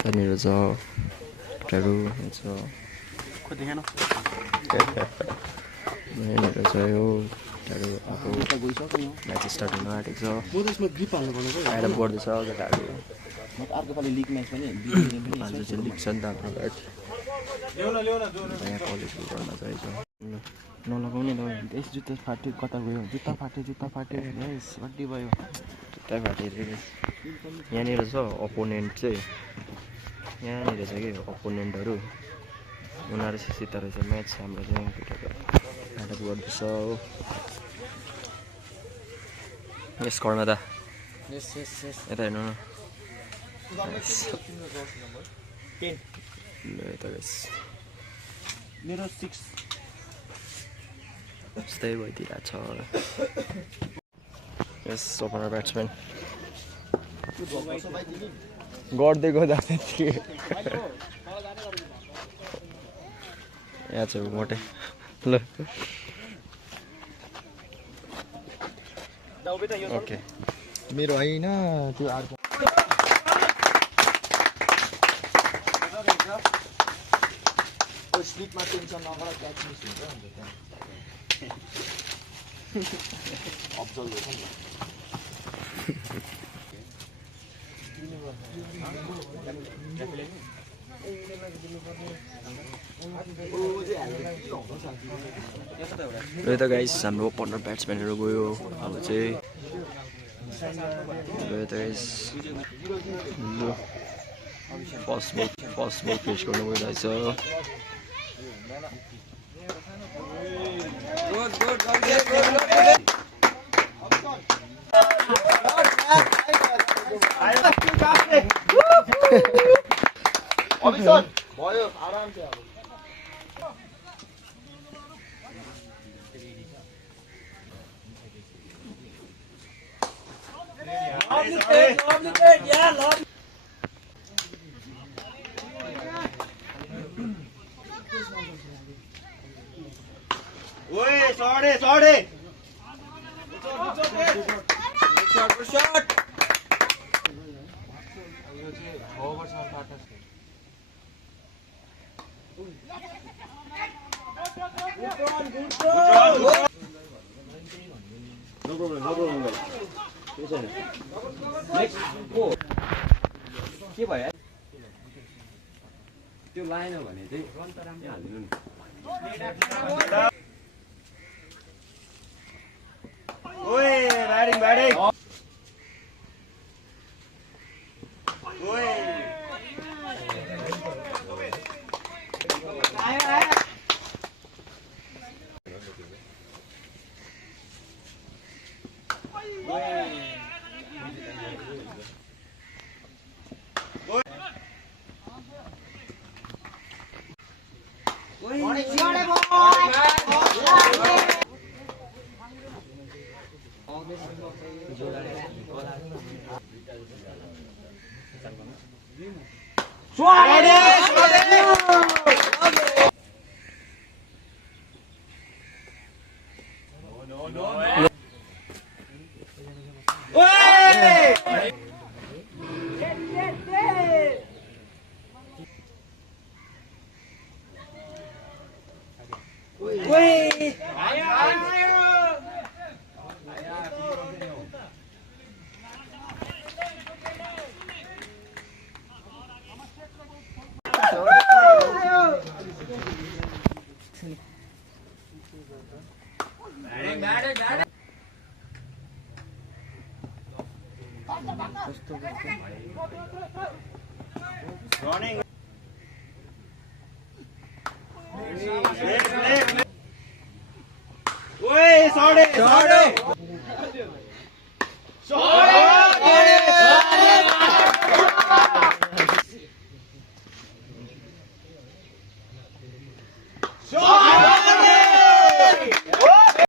यहाँनिर छ यहाँनिर छ यो म्याच स्टार्ट हुन आँटेको छ एडप गर्दैछ केटाहरू आज चाहिँ लिग छ नि त हाम्रो ब्याट यहाँ कलेजको गर्न चाहिन्छ नलगाउने ल यस जुत्ता फाट्यो कता गयो जुत्ता फाट्यो यस हड्डी भयो जुत्ता फाट्यो यहाँनिर छ अपोनेन्ट चाहिँ यहाँनिर छ कि अपोनेन्टहरू उनीहरूसित रहेछ म्याच हाम्रो चाहिँ केटाहरू नाटक गर्दैछ हो यस कर्मा दा यता हेर्नु न यता गाइस मेरो 6 यस्तै भइदिरहेको छ यस ओपनर ब्याट्सम्यान गर्दै गर्दा त्यतिकै यहाँ छ मोटे ल ओके मेरो हैन त्यो अर्को स्लिपमा टेन्सन नगर क्याच मिस हुन्छ अन्त अब्जर्भ हुन्छ र त गाइस हाम्रो ओपनर ब्याट्सम्यानहरू गयो अब चाहिँ गाइस फर्स्ट बल फेस गर्नु गइरहेछ भयो आराम से अब sorry. Good shot. No problem. Next go. के भयो त्यो लाइन भने चाहिँ हाल्दिनु नि ओए ब्याटिङ ओए Running. Wait, sorry.